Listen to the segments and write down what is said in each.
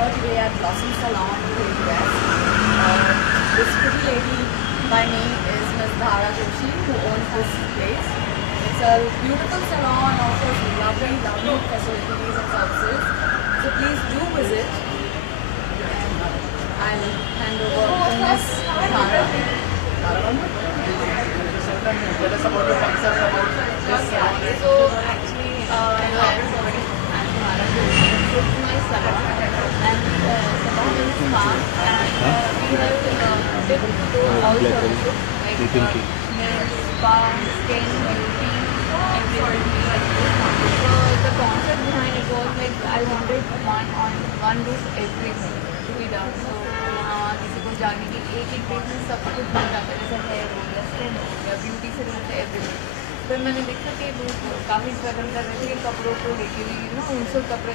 here today at Blossom Salon in the US. This pretty lady by name is Ms. Dhara Joshi, who owns this place. It's a beautiful salon and offers lovely facilities and services. So please do visit. And I'll hand over to Ms. Dhara. Tell us about your concept about this salon. So actually, I'm already Dhara Joshi. It's my salon, and salon is spa, and we have different all services like nail, spa, skin, beauty, everything like this. So the concept behind it was like I wanted one roof everything to be done. So किसी को जाने की एक date में सब कुछ मिल जाता है, जैसे हेयर हो गया, स्किन हो गया, ब्यूटी से रिलेटेड एवरीथिंग। फिर मैंने देखा कि लोग काफ़ी स्ट्रगल कर रहे थे कि कपड़ों को लेके भी उनसे कपड़े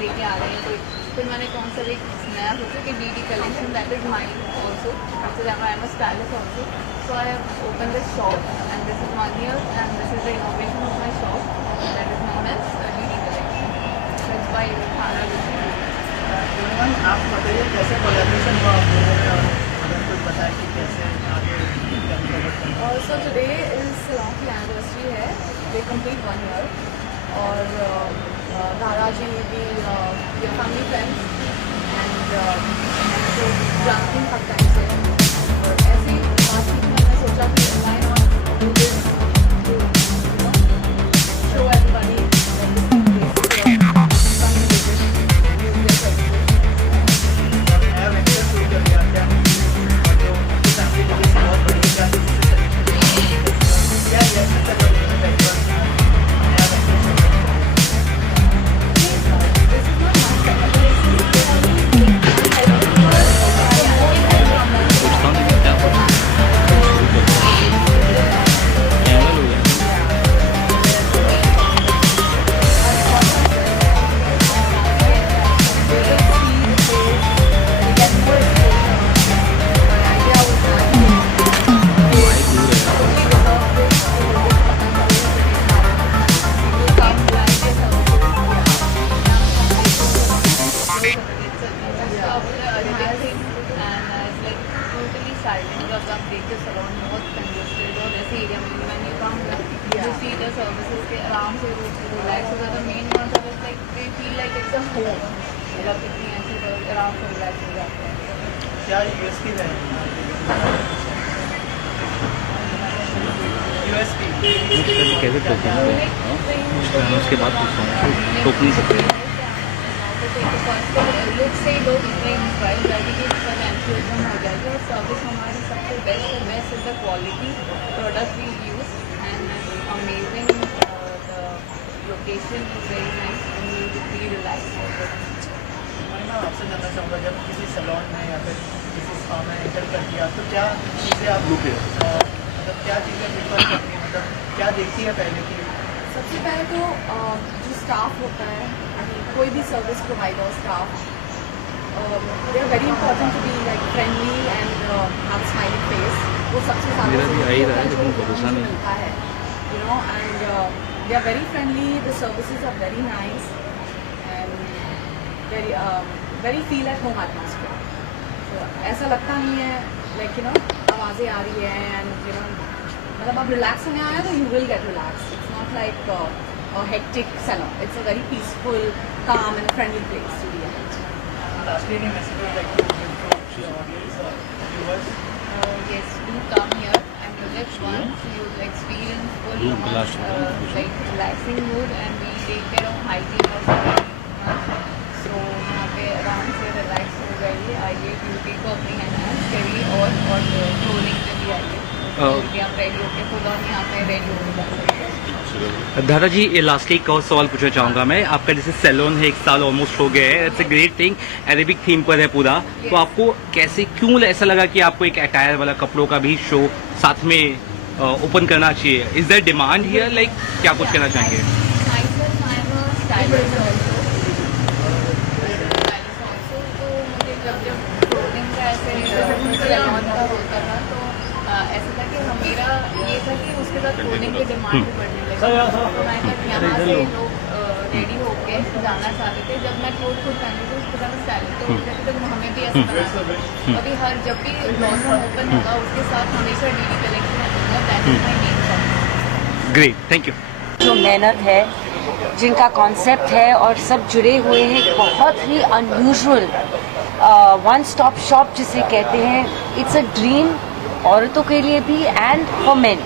लेके आ रहे हैं कोई। फिर मैंने कौन सा एक नया सोचा कि DD collection that is mine also, because I'm a stylist also. So I have opened this shop and this is 1 year and this is the innovation of my shop that is known as DD collection. That's by Dhara Joshi. Ma'am आप बताइए कैसे collaboration हुआ आप लोगों का, अगर कुछ बताएं कि कैसे आगे So today is salon की anniversary है, they complete 1 year. और Dhara ji भी your family friends and तो जानती हूँ काफ़ी टाइम से। और ऐसे ही बातचीत में मैंने सोचा कि why not do this to show everybody that this place is come and visit, use their services. नया वेंचर शुरू कर दिया क्या, और जो फैमिली के लिए बहुत बड़ी क्या रिएक्शन कर रहे हैं पहली बार नया वेंचर शुरू कर दिया? क्या USP है? USP कैसे टोकन उसके बाद टोक नहीं सकते। लोग से लोग इतने इंस्पायर जाएगी कि इसका एंथुसिज्म हो जाएगा। और सर्विस हमारी सबसे best is the quality product we use and amazing the location is very nice and you be relax. मैं ना आपसे जानना चाहूँगा, जब किसी सैलून में या फिर किसी स्पा में एंटर कर दिया तो क्या चीज़ें आप मतलब क्या चीज़ें प्रिफर करती हैं, मतलब क्या देखती है पहले की? सबसे पहले तो जो स्टाफ होता है, कोई भी service provider staff, they are very important to be like friendly and have smiling face. वो सबसे ज़्यादा मिलता है, you know, and they are very friendly, the services are very nice and very feel at home atmosphere. तो ऐसा लगता नहीं है लाइक यू नो आवाज़ें आ रही है एंड यू नो मतलब आप रिलैक्स होने आए तो you will get relax. It's not like a hectic salon. It's a very peaceful, calm and friendly place to be at. Lastly, any message would like to give to the audience or viewers? Yes, do come here and visit once. You will experience full like relaxing mood and we take care of hygiene also very much. So यहाँ पे आराम से relax हो जाइए, आइए beauty को अपनी enhance करिए और क्लोथिंग पे भी आइए कि आप रेडी होकर खुद और यहाँ पे रेडी होकर जा सकते हैं। दादा जी, लास्टली एक और सवाल पूछना चाहूँगा मैं। आपका जैसे सैलून है 1 साल ऑलमोस्ट हो गया है, it's a great thing, Arabic theme पर है पूरा, तो आपको कैसे क्यों ऐसा लगा कि आपको एक अटायर वाला कपड़ों का भी शो साथ में ओपन करना चाहिए? Is their demand here, like क्या कुछ कहना चाहेंगे? ऐसा था कि मेरा ये था कि उसके साथ क्लोथिंग की डिमांड भी बढ़ने लगी, तो मैं यहाँ से लोग रेडी होके जाना चाहते थे। जब मैं क्लोथ खुद पहनती थी उसके साथ स्टाइलिश तो कहते थे हमें भी ऐसा बनाना है। अभी हर जब भी ब्लॉसम ओपन होगा उसके साथ हमेशा डीडी कलेक्शन आएगा। That is my name shop. Great, thank you. जो मेहनत है, जिनका कॉन्सेप्ट है और सब जुड़े हुए हैं, बहुत ही अनयूजुअल वन स्टॉप शॉप जिसे कहते हैं। इट्स अ ड्रीम औरतों के लिए भी and for main.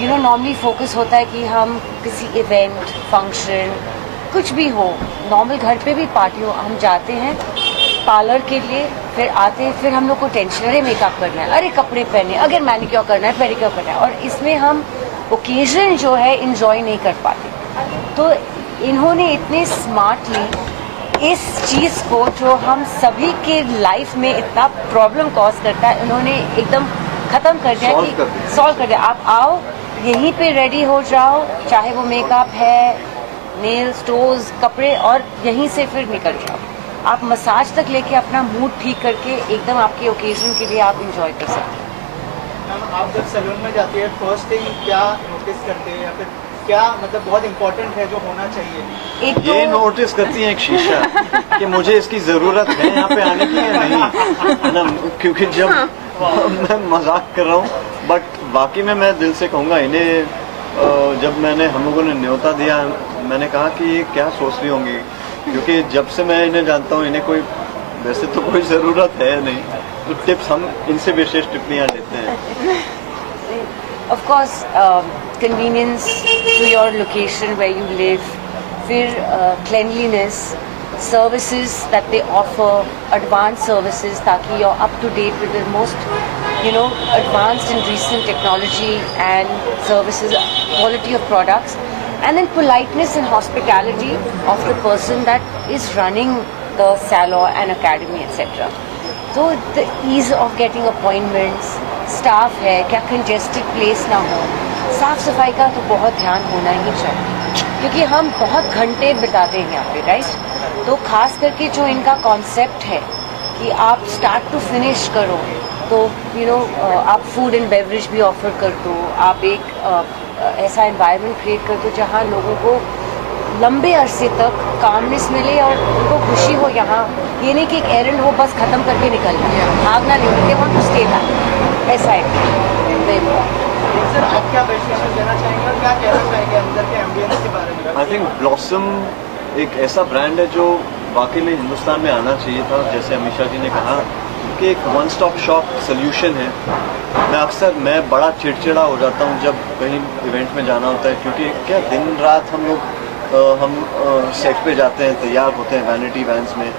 You know normally focus होता है कि हम किसी इवेंट, फंक्शन, कुछ भी हो, नॉर्मल घर पे भी पार्टी हो, हम जाते हैं पार्लर के लिए, फिर आते हैं, फिर हम लोग को टेंशन, अरे मेकअप करना है, अरे कपड़े पहने, अगर मैनिक्योर करना है, पेडिक्योर करना है, और इसमें हम ओकेजन जो है इंजॉय नहीं कर पाते। तो इन्होंने इतने स्मार्टली इस चीज़ को जो हम सभी के लाइफ में इतना प्रॉब्लम कॉज करता है, इन्होंने एकदम ख़त्म कर दिया कि सॉल्व कर दिया। आप आओ, यहीं पे रेडी हो जाओ, चाहे वो मेकअप है, नेल्स, टोज, कपड़े, और यहीं से फिर निकल जाओ। आप मसाज तक लेके अपना मूड ठीक करके एकदम आपके ओकेजन के लिए आप इंजॉय कर सकते हैं। मैम आप जब सैलून में जाती है फर्स्ट थिंग क्या नोटिस करते हैं, या फिर क्या मतलब बहुत इंपॉर्टेंट है जो होना चाहिए? एक ये तो नोटिस करती है एक शीशा कि मुझे इसकी जरूरत है यहाँ पे आने की या नहीं, है ना? क्योंकि जब मैं मजाक कर रहा हूँ बट बाकी में मैं दिल से कहूँगा इन्हें, जब मैंने हम लोगों ने न्योता दिया, मैंने कहा कि ये क्या सोच रही होंगी, क्योंकि जब से मैं इन्हें जानता हूँ इन्हें कोई वैसे तो कोई ज़रूरत है नहीं, तो टिप्स हम इनसे विशेष टिप्पणियाँ लेते हैं। of course convenience to your location where you live, फिर cleanliness, services that they offer, advanced services, ताकि you're up to date with the most advanced and recent technology and services, quality of products, and then politeness and hospitality of the person that is running the salon and academy, etc. So the ease of getting appointments, staff है, क्या congested place ना हो, साफ सफाई का तो बहुत ध्यान होना ही चाहिए, क्योंकि हम बहुत घंटे बिताते हैं यहाँ पे, राइट? तो खास करके जो इनका कॉन्सेप्ट है कि आप स्टार्ट टू फिनिश करो, तो आप फूड एंड बेवरेज भी ऑफर कर दो, आप एक ऐसा एनवायरनमेंट क्रिएट कर दो जहाँ लोगों को लंबे अरसे तक कामनेस मिले और उनको खुशी हो। यहाँ ये नहीं कि एक एरेंड हो बस ख़त्म करके निकलना, भागना नहीं, उनके वहाँ टू स्टे बैक, ऐसा है। सर आप क्या बेस्ट विशेष देना चाहेंगे और क्या कहना चाहेंगे अंदर के एम्बियंस के बारे में? आई थिंक ब्लॉसम एक ऐसा ब्रांड है जो वाकई में हिंदुस्तान में आना चाहिए था। जैसे अमीषा जी ने कहा कि एक वन स्टॉप शॉप सोल्यूशन है। मैं बड़ा चिड़चिड़ा हो जाता हूँ जब कहीं इवेंट में जाना होता है, क्योंकि क्या दिन रात हम सेट पे जाते हैं, तैयार होते हैं वैनिटी वैन्स में,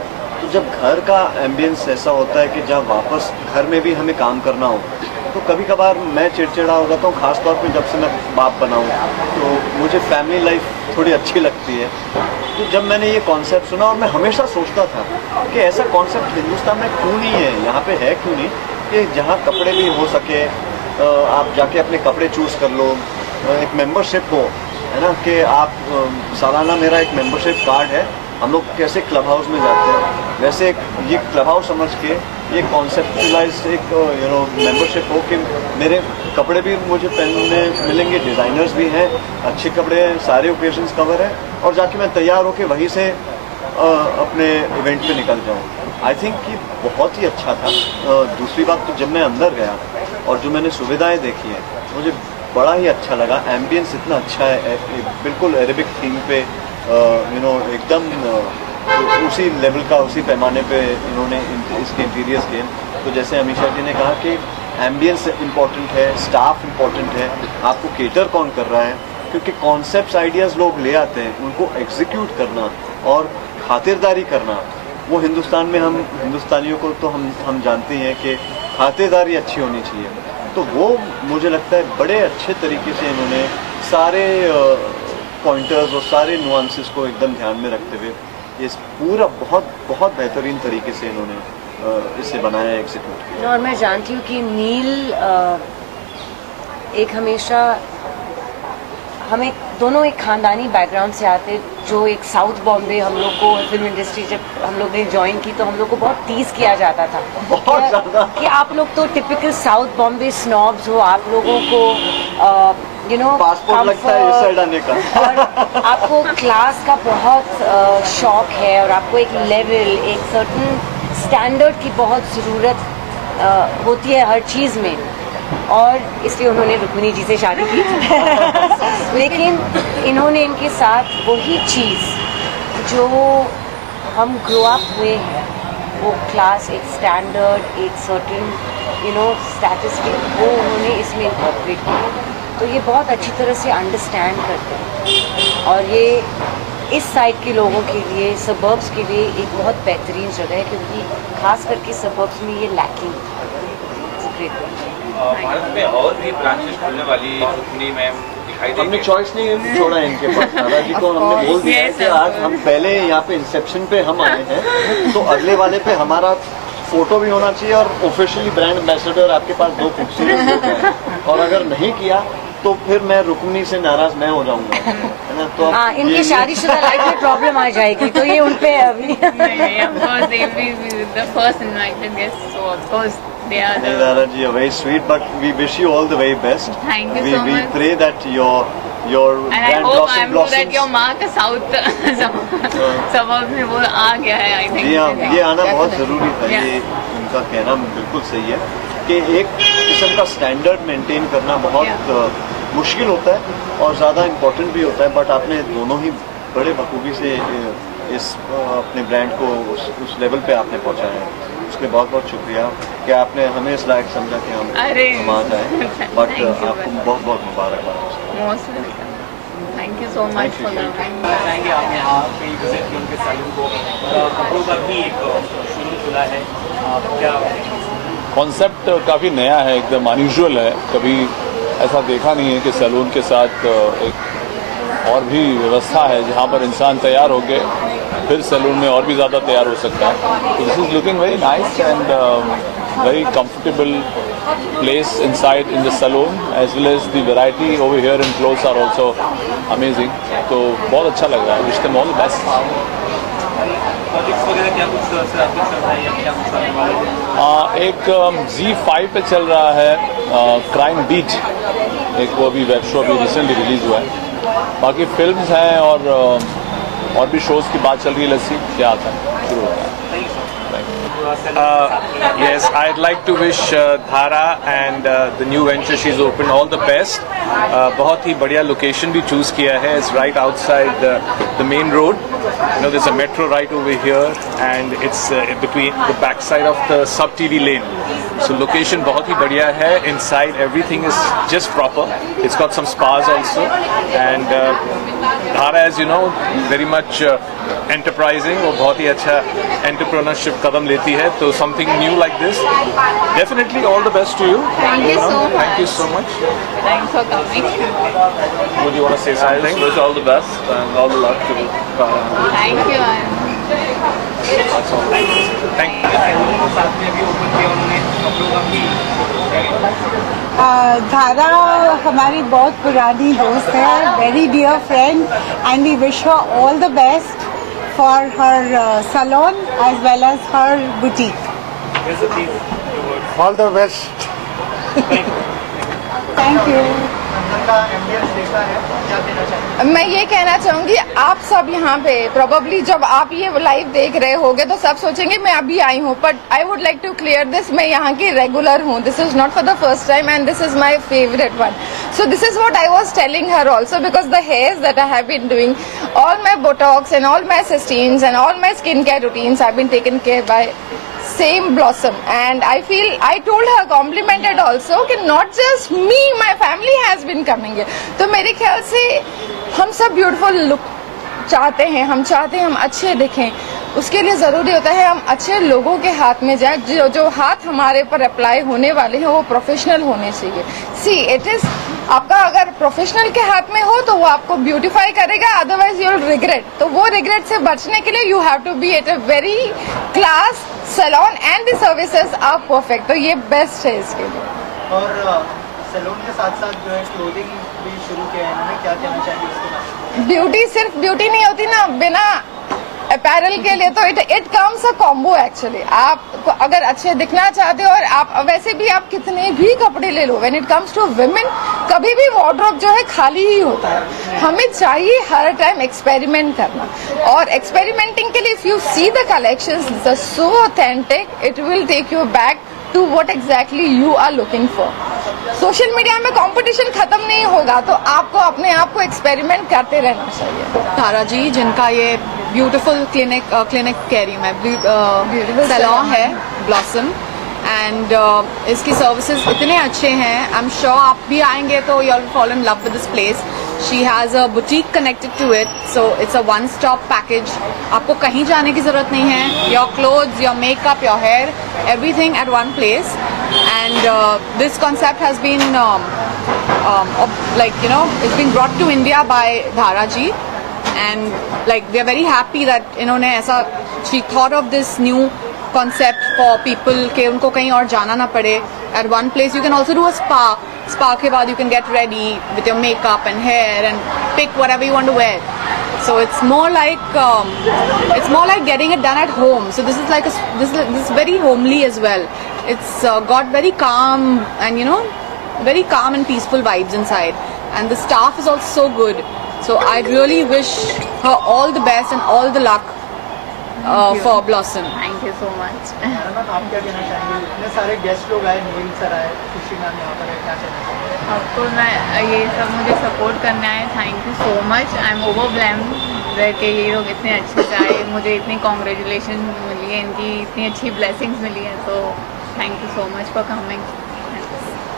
तो जब घर का एम्बियंस ऐसा होता है कि जब वापस घर में भी हमें काम करना हो तो कभी कभार मैं चिड़चिड़ा हो जाता हूँ, ख़ासतौर पे जब से मैं बाप बना हूँ तो मुझे फैमिली लाइफ थोड़ी अच्छी लगती है। तो जब मैंने ये कॉन्सेप्ट सुना, और मैं हमेशा सोचता था कि ऐसा कॉन्सेप्ट हिंदुस्तान में क्यों नहीं है, यहाँ पे है क्यों नहीं, कि जहाँ कपड़े भी हो सके, आप जाके अपने कपड़े चूज़ कर लो, एक मेंबरशिप हो, है ना, कि आप सालाना मेरा एक मेंबरशिप कार्ड है, हम लोग कैसे क्लब हाउस में जाते हैं वैसे ये क्लब हाउस समझ के ये कॉन्सेप्चुलाइज एक मेंबरशिप हो कि मेरे कपड़े भी मुझे पहनने मिलेंगे, डिज़ाइनर्स भी हैं, अच्छे कपड़े हैं, सारे ओकेजन्स कवर है, और जाके मैं तैयार होके वहीं से अपने इवेंट पे निकल जाऊँ। आई थिंक ये बहुत ही अच्छा था। दूसरी बात तो जब मैं अंदर गया और जो मैंने सुविधाएं देखी हैं मुझे बड़ा ही अच्छा लगा। एम्बियंस इतना अच्छा है, बिल्कुल अरेबिक थीम पे, एकदम उसी लेवल का, उसी पैमाने पे इन्होंने इसके इंटीरियर्स किए। तो जैसे अमीषा जी ने कहा कि एम्बियंस इम्पॉर्टेंट है, स्टाफ इम्पॉर्टेंट है, आपको केटर कौन कर रहा है, क्योंकि कॉन्सेप्ट्स आइडियाज़ लोग ले आते हैं, उनको एग्जीक्यूट करना और खातिरदारी करना, वो हिंदुस्तान में हम हिंदुस्तानियों को तो हम जानते हैं कि खातिरदारी अच्छी होनी चाहिए। तो वो मुझे लगता है बड़े अच्छे तरीके से इन्होंने सारे पॉइंटर्स और सारे नुआंसेस को एकदम ध्यान में रखते हुए ये पूरा बहुत बेहतरीन तरीके से इन्होंने इसे बनाया, एग्जीक्यूट किया। और मैं जानती हूँ कि नील एक हमेशा हमें दोनों एक खानदानी बैकग्राउंड से आते, जो एक साउथ बॉम्बे हम लोग को फिल्म इंडस्ट्री जब हम लोग ने ज्वाइन की तो हम लोग को बहुत टीज किया जाता था बहुत ज़्यादा कि आप लोग तो टिपिकल साउथ बॉम्बे स्नॉब्स हो, आप लोगों को पासपोर्ट लगता है इस साइड आने का। और आपको क्लास का बहुत शौक है और आपको एक लेवल, एक सर्टन स्टैंडर्ड की बहुत ज़रूरत होती है हर चीज़ में, और इसलिए उन्होंने रुक्मिणी जी से शादी की। लेकिन इन्होंने इनके साथ वही चीज़ जो हम ग्रो अप हुए हैं, वो क्लास, एक स्टैंडर्ड, एक सर्टन स्टैटिस्टिक, वो उन्होंने इसमें इनकॉर्पोरेट किया। तो ये बहुत अच्छी तरह से अंडरस्टैंड करते हैं, और ये इस साइड के लोगों के लिए, सबर्ब्स के लिए एक बहुत बेहतरीन जगह है, क्योंकि खास करके सबर्ब्स में ये लैकिंग। भारत में और भी ब्रांचेस खुलने वाली रुक्मिणी मैम दिखाई देंगे। हमने चॉइस नहीं छोड़ा है इनके पास। दादाजी को हमने बोल दिया है कि आज हम पहले यहाँ पे इंसेप्शन पे हम आए हैं, तो अगले वाले पे हमारा फोटो भी होना चाहिए, और ऑफिशियली ब्रांड एम्बेसडर आपके पास 2 खूबसूरत लोग हैं, और अगर नहीं किया तो फिर मैं रुक्मिणी से नाराज मैं हो जाऊंगा, है ना। तो हाँ, इनकी शादीशुदा लाइफ में प्रॉब्लम आ जाएगी, तो ये उन पे अभी नहीं, of course they will be the first invited guests, so of course they are the. दादाजी are very sweet, but we wish you all the very best. Thank you so We much. pray that your And I brand hope I'm sure that your blossoms. mark is south suburbs में वो आ गया है, I think. जी हाँ, ये आना बहुत जरूरी था। Yeah. ये उनका कहना बिल्कुल सही है कि एक किस्म का स्टैंडर्ड मेंटेन करना बहुत मुश्किल होता है और ज़्यादा इम्पोर्टेंट भी होता है, बट आपने दोनों ही बड़े बखूबी से इस अपने ब्रांड को उस लेवल पे आपने पहुंचाया है। उसके बहुत बहुत शुक्रिया कि आपने हमें इस लायक समझा कि हम आ जाए, बट आपको बहुत बहुत मुबारकबाद। Most welcome. Thank you so much for the. चाहेंगे आप यहाँ पे विजिट किए उनके सैलून को, कपड़ों का भी एक शोरूम खुला है, क्या कॉन्सेप्ट काफ़ी नया है, एकदम अनयूजुअल है। कभी ऐसा देखा नहीं है कि सैलून के साथ एक और भी व्यवस्था है जहाँ पर इंसान तैयार हो के फिर सैलून में और भी ज़्यादा तैयार हो सकता है। This is looking very nice and very comfortable place inside in the salon, as well as the variety over here in clothes are also amazing. तो बहुत अच्छा लग रहा है। Wish them all the best. Projects वगैरह क्या कुछ चल रहा है या क्या कुछ करने वाले हैं? एक Z5 पे चल रहा है क्राइम बीच, एक वो अभी वेब शो अभी रिसेंटली रिलीज हुआ है। बाकी फिल्म्स हैं और भी शोज़ की बात चल रही है। लस्सी क्या आता है, शुरू होता है। Yes, I'd like to wish Dhara and the new venture she's opened all the best. बहुत ही बढ़िया लोकेशन भी चूज किया है. It's right outside the main road. You know, there's a metro right over here, and it's between the backside of the sub TV lane. So location बहुत ही बढ़िया है. Inside everything is just proper. It's got some spas also, and Dhara, as you know, very much enterprising. वो बहुत ही अच्छा entrepreneurship कदम लेती है. तो something new like this, definitely all the best to you. Thank you so much. Thank you so much. Thanks for coming. Would you want to say something? Wish all the best and all the luck to Dhara. Thank you. Thank you. साथ में अभी open किया उन्होंने कपड़ों का भी। धारा हमारी बहुत पुरानी दोस्त है, very dear friend, and we wish her all the best for her salon as well as her boutique. All the best. Thank you. का एम्बियंस देखा है, क्या कहना चाहिए? मैं ये कहना चाहूँगी, आप सब यहाँ पे प्रोबेबली जब आप ये लाइव देख रहे होगे तो सब सोचेंगे मैं अभी आई हूँ, but I would like to clear this, मैं यहाँ की रेगुलर हूँ. This is not for the first time and this is my favourite one. So this is what I was telling her also, because the hairs that I have been doing, all my Botox and all my Cystines and all my skincare routines have been taken care by same Blossom, and I feel I told her, complimented also, कि not just me, my family has been coming here. तो मेरे ख्याल से हम सब beautiful look चाहते हैं, हम चाहते हैं हम अच्छे दिखें. उसके लिए ज़रूरी होता है हम अच्छे लोगों के हाथ में जाए. जो हाथ हमारे पर अप्लाई होने वाले हैं वो प्रोफेशनल होने चाहिए. सी इट इज़, आपका अगर प्रोफेशनल के हाथ में हो तो वो आपको ब्यूटीफाई करेगा, अदरवाइज यू विल रिग्रेट. तो वो रिग्रेट से बचने के लिए you have to be at a very class salon and the services are perfect. तो ये बेस्ट है इसके लिए. और सैलून के साथ साथ जो है क्लोथिंग भी शुरू किया है इन्होंने, क्या कहना चाहिए उसके बारे में? ब्यूटी सिर्फ ब्यूटी नहीं होती ना, बिना अपैरल के लिए तो it comes a combo actually. आप अगर अच्छे दिखना चाहते हो और आप वैसे भी आप कितने भी कपड़े ले लो, when it comes to women कभी भी वार्डरोब जो है खाली ही होता है। हमें चाहिए हर टाइम एक्सपेरिमेंट करना, और एक्सपेरिमेंटिंग के लिए if you see the collections so authentic, it will take you back to what exactly you are looking for. Social media में कंपटीशन खत्म नहीं होगा, तो आपको अपने आप को एक्सपेरिमेंट करते रहना चाहिए। तारा जी, जिनका ये ब्यूटीफुल क्लिनिक कह रही हूँ मैं, सैलून है ब्लॉसम, एंड इसकी सर्विसेज इतने अच्छे हैं। आई एम श्योर आप भी आएंगे तो you will fall in love with this place. She has a boutique connected to it, so it's a one stop package. आपको कहीं जाने की जरूरत नहीं है। Your clothes, your makeup, your hair, everything at one place. And this concept has been it's been brought to India by Dhara ji, and like we are very happy that इन्होंने ऐसा, she thought of this new concept for people कि उनको कहीं और जाना ना पड़े। At one place you can also do a spa के बाद you can get ready with your makeup and hair and pick whatever you want to wear. So it's more like getting it done at home. So this is like this is very homely as well. It's got very calm and very calm and peaceful vibes inside, and the staff is also so good. So I really wish her all the best and all the luck for Blossom. Thank you so much. Ma'am आप क्या कहना चाहेंगे? इतने सारे guest लोग आए, नील sir आए, खुशी मैम यहाँ पर है, क्या कहना चाहेंगे? आपको मैं ये सब मुझे सपोर्ट करने आए, thank you so much. I am overwhelmed कि ये लोग इतने अच्छे से आए, मुझे इतनी कॉन्ग्रेचुलेशन मिली है, इनकी इतनी अच्छी ब्लेसिंग्स मिली हैं, तो thank you so much for coming.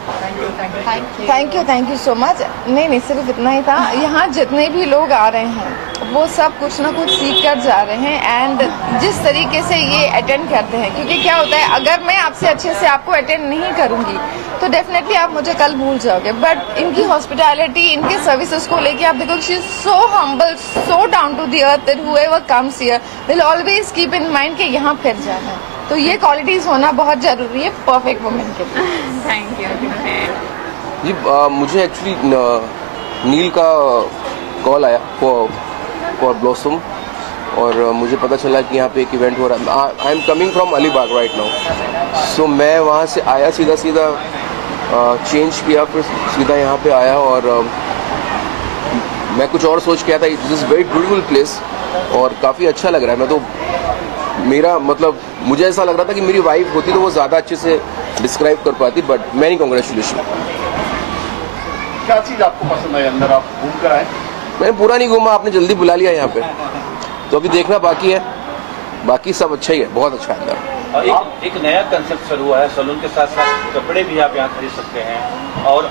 Thank you so much. नहीं सिर्फ इतना ही था। यहाँ जितने भी लोग आ रहे हैं वो सब कुछ ना कुछ सीख कर जा रहे हैं, एंड जिस तरीके से ये अटेंड करते हैं, क्योंकि क्या होता है अगर मैं आपसे अच्छे से आपको अटेंड नहीं करूँगी तो डेफिनेटली आप मुझे कल भूल जाओगे। बट इनकी हॉस्पिटैलिटी, इनके सर्विसेज को लेके आप देखो, she is so humble, so down to the earth that whoever comes here will always keep in mind कि यहाँ फिर जाना है। तो ये क्वालिटीज होना बहुत जरूरी है परफेक्ट वुमेन के लिए। थैंक यू जी। मुझे एक्चुअली नील का कॉल आया फॉर ब्लॉसम, और मुझे पता चला कि यहाँ पे एक इवेंट हो रहा है। I am coming from Alibaug right now, so मैं वहाँ से आया, सीधा चेंज किया, फिर सीधा यहाँ पे आया, और मैं कुछ और सोच के आया था। This is very beautiful place और काफ़ी अच्छा लग रहा है। मैं तो मुझे ऐसा लग रहा था कि मेरी वाइफ होती तो वो ज़्यादा अच्छे से डिस्क्राइब कर पाती, बट मैनी कॉन्ग्रेचुलेशन। क्या चीज़ आपको पसंद आई अंदर? आप घूम कर आए? मैंने पूरा नहीं घूमा, आपने जल्दी बुला लिया यहाँ पे, तो अभी देखना बाकी है। बाकी सब अच्छा ही है, बहुत अच्छा है अंदर। एक नया कंसेप्ट शुरू हुआ है, सैलून के साथ साथ कपड़े भी आप यहाँ खरीद सकते हैं, और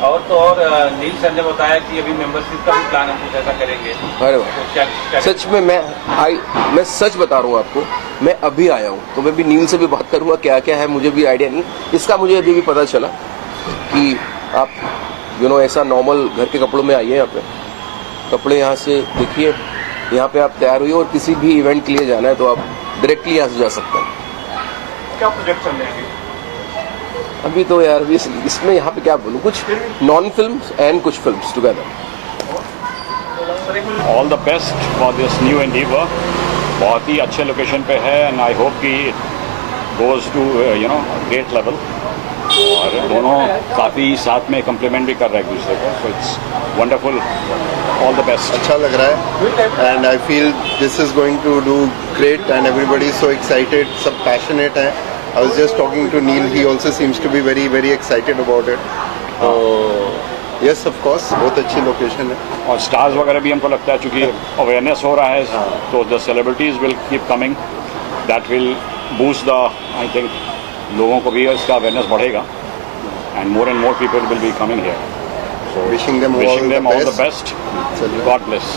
नील सर ने बताया कि अभी मेंबरशिप का भी प्लान हम कुछ ऐसा करेंगे। अरे वाह, सच में मैं सच बता रहा हूँ आपको, मैं अभी आया हूँ, तो मैं भी नील से भी बात करूँगा क्या क्या है, मुझे भी आइडिया नहीं। इसका मुझे अभी भी पता चला कि आप ऐसा नॉर्मल घर के कपड़ों में आइए, यहाँ पे कपड़े यहाँ से देखिए, यहाँ पे आप तैयार हुई, और किसी भी इवेंट के लिए जाना है तो आप डायरेक्टली यहाँ से जा सकते हैं। क्या प्रोजेक्ट चल रहे हैं अभी तो यार इसमें यहाँ पे क्या बोलूँ, कुछ नॉन फिल्म्स एंड कुछ films together. All the best for this new endeavour. बहुत ही अच्छे लोकेशन पे है, एंड आई होप कि गोज टू ग्रेट लेवल, और दोनों काफ़ी साथ में कम्प्लीमेंट भी कर रहे हैं एक दूसरे को, so it's wonderful. All the best. अच्छा लग रहा है, and I feel this is going to do great, and everybody so excited, सब पैशनेट है। I was just talking to Neel, he also seems to be very very excited about it. तो yes of course बहुत अच्छी location है, और stars वगैरह भी हमको लगता है चूँकि अवेयरनेस हो रहा है, तो the celebrities will keep coming, that will boost the, I think लोगों को भी इसका अवेयरनेस बढ़ेगा, and more people will be coming here. So wishing them all the best. God bless.